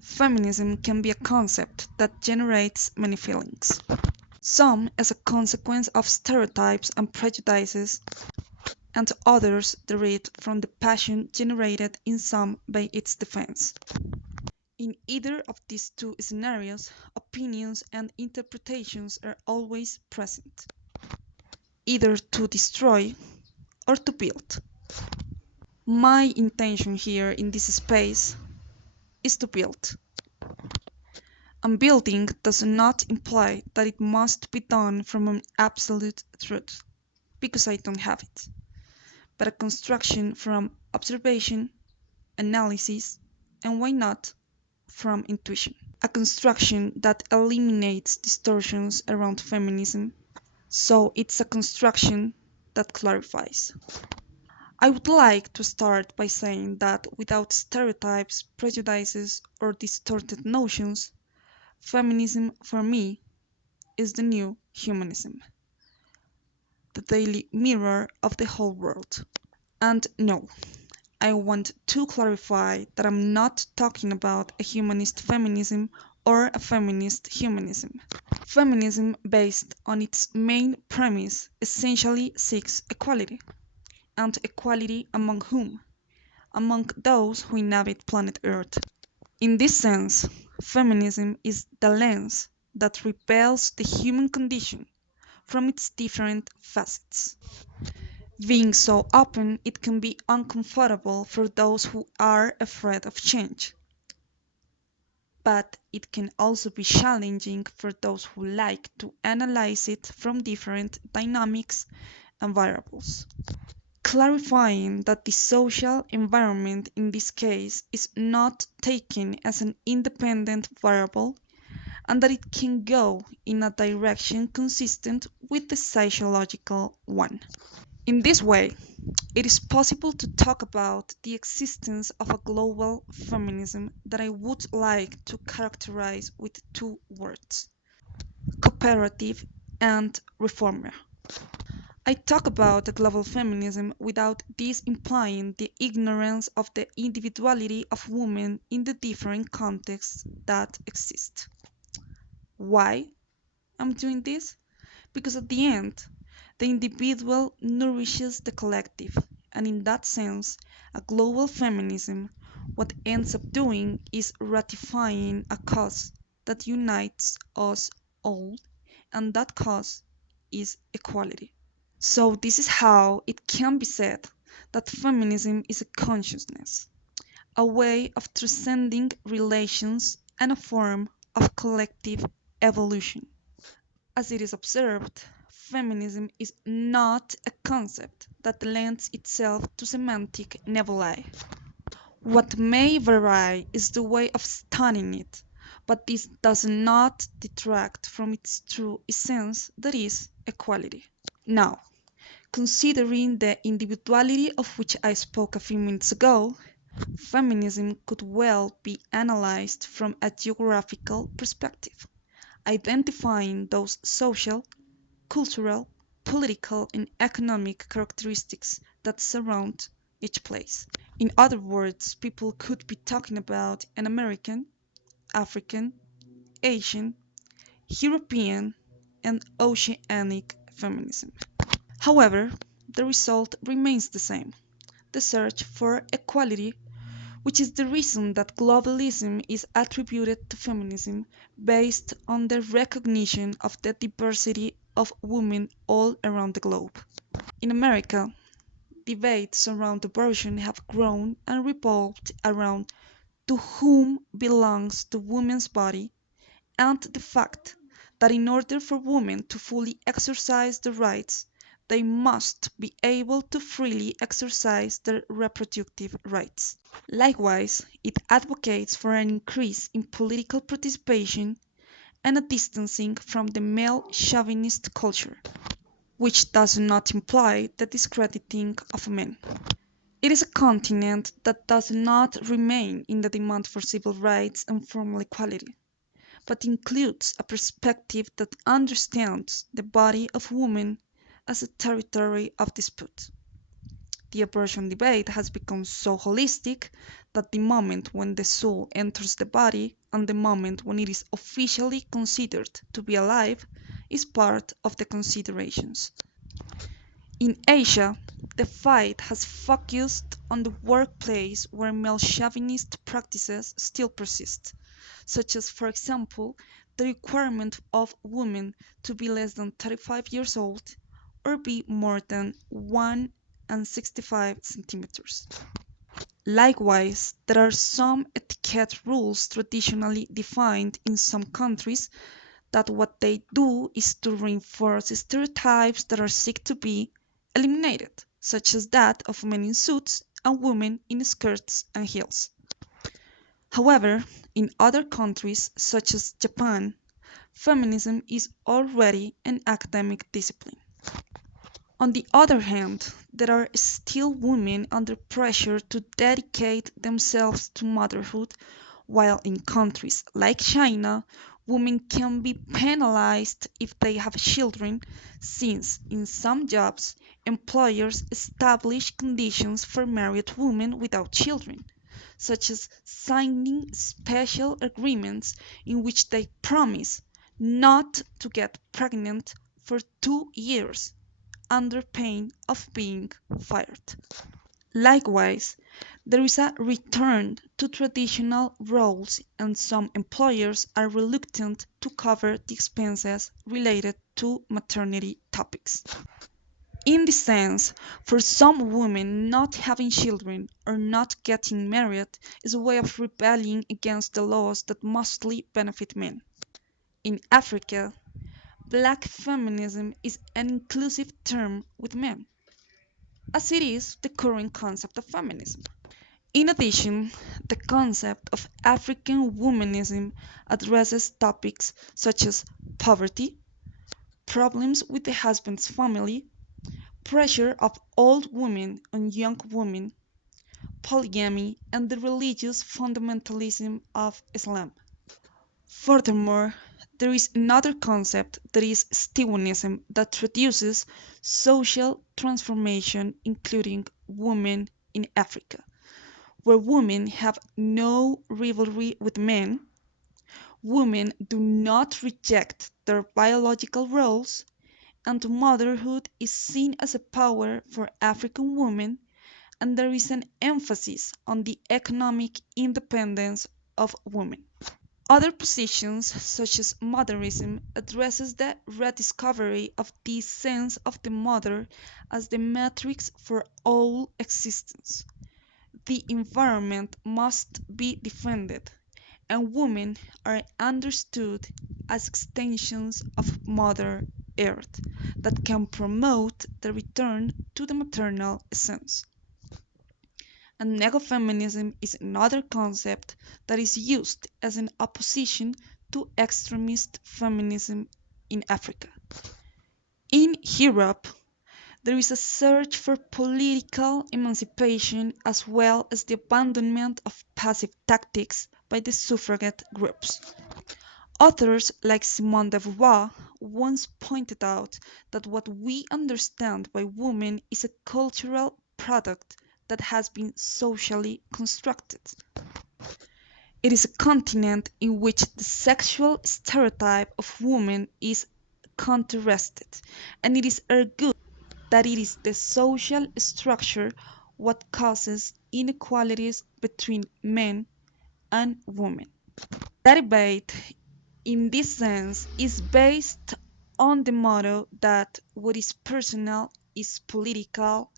Feminism can be a concept that generates many feelings, some as a consequence of stereotypes and prejudices, and others derived from the passion generated in some by its defense. In either of these two scenarios, opinions and interpretations are always present, either to destroy or to build. My intention here in this space is to build. And building does not imply that it must be done from an absolute truth, because I don't have it, but a construction from observation, analysis, and why not, from intuition. A construction that eliminates distortions around feminism, so it's a construction that clarifies. I would like to start by saying that without stereotypes, prejudices, or distorted notions, feminism for me is the new humanism, the daily mirror of the whole world. And no, I want to clarify that I'm not talking about a humanist feminism or a feminist humanism. Feminism, based on its main premise, essentially seeks equality. And equality among whom? Among those who inhabit planet Earth. In this sense, feminism is the lens that repels the human condition from its different facets. Being so open, it can be uncomfortable for those who are afraid of change. But it can also be challenging for those who like to analyze it from different dynamics and variables. Clarifying that the social environment in this case is not taken as an independent variable and that it can go in a direction consistent with the sociological one. In this way, it is possible to talk about the existence of a global feminism that I would like to characterize with two words: cooperative and reformer. I talk about a global feminism without this implying the ignorance of the individuality of women in the different contexts that exist. Why I'm doing this? Because at the end, the individual nourishes the collective, and in that sense, a global feminism, what ends up doing is ratifying a cause that unites us all, and that cause is equality. So, this is how it can be said that feminism is a consciousness, a way of transcending relations and a form of collective evolution. As it is observed, feminism is not a concept that lends itself to semantic nebulae. What may vary is the way of studying it, but this does not detract from its true essence, that is, equality. Now, considering the individuality of which I spoke a few minutes ago, feminism could well be analyzed from a geographical perspective, identifying those social, cultural, political, and economic characteristics that surround each place. In other words, people could be talking about an American, African, Asian, European, and Oceanic feminism. However, the result remains the same: the search for equality, which is the reason that globalism is attributed to feminism based on the recognition of the diversity of women all around the globe. In America, debates around abortion have grown and revolved around to whom belongs the woman's body and the fact that in order for women to fully exercise their rights, they must be able to freely exercise their reproductive rights. Likewise, it advocates for an increase in political participation and a distancing from the male chauvinist culture, which does not imply the discrediting of men. It is a continent that does not remain in the demand for civil rights and formal equality, but includes a perspective that understands the body of woman as a territory of dispute. The abortion debate has become so holistic that the moment when the soul enters the body and the moment when it is officially considered to be alive is part of the considerations. In Asia, the fight has focused on the workplace where male chauvinist practices still persist, such as, for example, the requirement of women to be less than 35 years old or be more than 1 and 65 centimeters. Likewise, there are some etiquette rules traditionally defined in some countries that what they do is to reinforce stereotypes that are seek to be eliminated, such as that of men in suits and women in skirts and heels. However, in other countries, such as Japan, feminism is already an academic discipline. On the other hand, there are still women under pressure to dedicate themselves to motherhood, while in countries like China, women can be penalized if they have children, since in some jobs, employers establish conditions for married women without children, such as signing special agreements in which they promise not to get pregnant for 2 years under pain of being fired. Likewise, there is a return to traditional roles, and some employers are reluctant to cover the expenses related to maternity topics. In this sense, for some women, not having children or not getting married is a way of rebelling against the laws that mostly benefit men. In Africa, Black feminism is an inclusive term with men, as it is the current concept of feminism. In addition, the concept of African womanism addresses topics such as poverty, problems with the husband's family, pressure of old women on young women, polygamy, and the religious fundamentalism of Islam. Furthermore, there is another concept that is Stewanism that traduces social transformation, including women in Africa, where women have no rivalry with men, women do not reject their biological roles, and motherhood is seen as a power for African women, and there is an emphasis on the economic independence of women. Other positions, such as motherism, addresses the rediscovery of the sense of the mother as the matrix for all existence. The environment must be defended, and women are understood as extensions of Mother Earth that can promote the return to the maternal essence. And negofeminism is another concept that is used as an opposition to extremist feminism in Africa. In Europe, there is a search for political emancipation as well as the abandonment of passive tactics by the suffragette groups. Authors like Simone de Beauvoir once pointed out that what we understand by woman is a cultural product that has been socially constructed. It is a continent in which the sexual stereotype of woman is contrasted, and it is argued that it is the social structure what causes inequalities between men and women. That debate, in this sense, is based on the motto that what is personal is political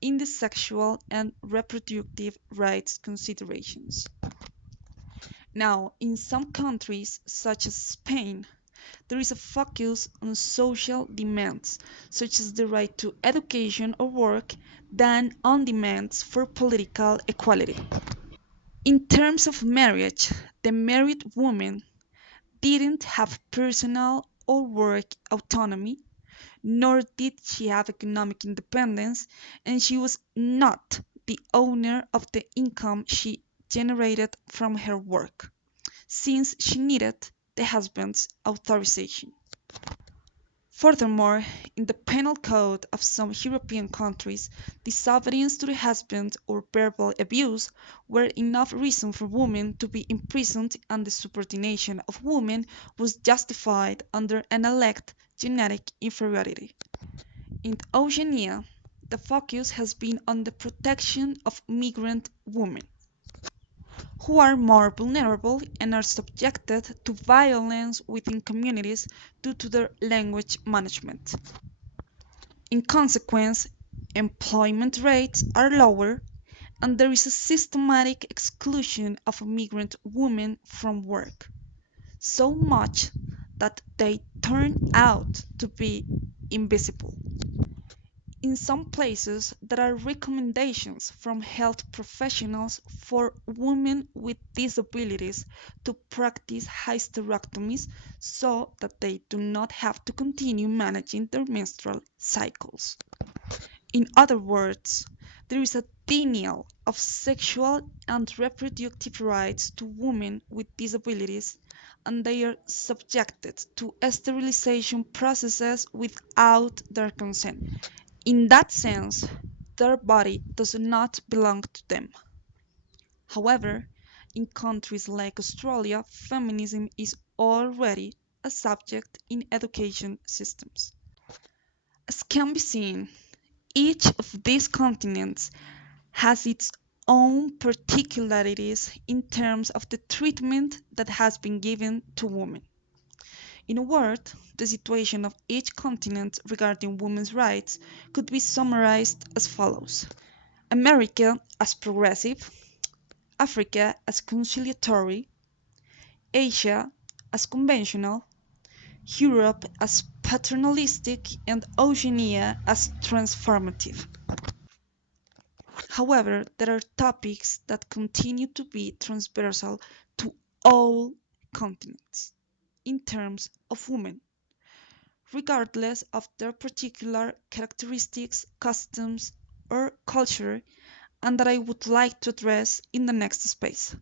in the sexual and reproductive rights considerations. Now, in some countries, such as Spain, there is a focus on social demands, such as the right to education or work, than on demands for political equality. In terms of marriage, the married woman didn't have personal or work autonomy, nor did she have economic independence, and she was not the owner of the income she generated from her work, since she needed the husband's authorization. Furthermore, in the penal code of some European countries, disobedience to the husband or verbal abuse were enough reason for women to be imprisoned, and the subordination of women was justified under an alleged genetic inferiority. In Oceania, the focus has been on the protection of migrant women, who are more vulnerable and are subjected to violence within communities due to their language management. In consequence, employment rates are lower, and there is a systematic exclusion of migrant women from work, so much that they turn out to be invisible. In some places, there are recommendations from health professionals for women with disabilities to practice hysterectomies so that they do not have to continue managing their menstrual cycles. In other words, there is a denial of sexual and reproductive rights to women with disabilities, and they are subjected to sterilization processes without their consent. In that sense, their body does not belong to them. However, in countries like Australia, feminism is already a subject in education systems. As can be seen, each of these continents has its own particularities in terms of the treatment that has been given to women. In a word, the situation of each continent regarding women's rights could be summarized as follows: America as progressive, Africa as conciliatory, Asia as conventional, Europe as paternalistic, and Oceania as transformative. However, there are topics that continue to be transversal to all continents in terms of women, regardless of their particular characteristics, customs, or culture, and that I would like to address in the next space.